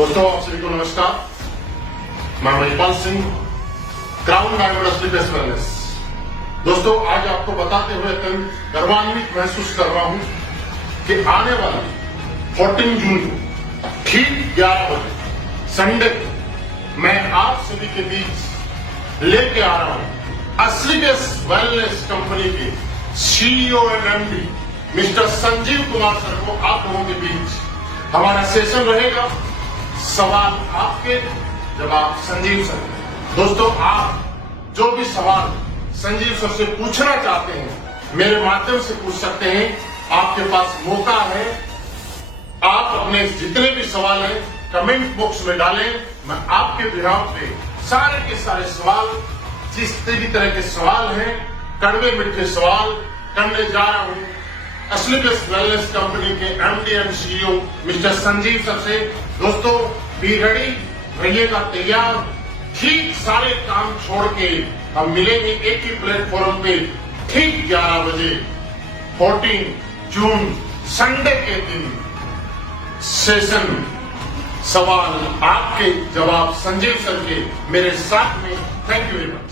दोस्तों आप सभी को नमस्कार। मैं महिपाल सिंह, क्राउन डायमंड असलीपेस वेलनेस। दोस्तों आज आपको बताते हुए अत्यंत गर्वान्वित महसूस कर रहा हूं कि आने वाले 14 जून को ठीक 11 बजे संडे को मैं आप सभी के बीच लेके आ रहा हूं असलीपेस वेलनेस कंपनी के CEO and MD mister Sanjeev Kumar sir को आप लोगों के बीच। हमारा सेशन रहेगा सवाल आपके, जवाब संजीव सर। दोस्तों आप जो भी सवाल संजीव सर से पूछना चाहते हैं मेरे माध्यम से पूछ सकते हैं। आपके पास मौका है, आप अपने जितने भी सवाल हैं कमेंट बॉक्स में डालें। मैं आपके बिहाफ पे सारे के सारे सवाल, जिस भी तरह के सवाल हैं, कड़वे मीठे सवाल करने जा रहा हूं असलीपेस वेलनेस कंपनी के MD and CEO mister Sanjeev sir से। दोस्तों बी रेडी, रहिएगा तैयार। ठीक सारे काम छोड़ के हम मिलेंगे एक ही प्लेटफॉर्म पे ठीक 11 बजे 14 जून संडे के दिन। सेशन सवाल आपके, जवाब संजीव सर के मेरे साथ में। Thank you very much.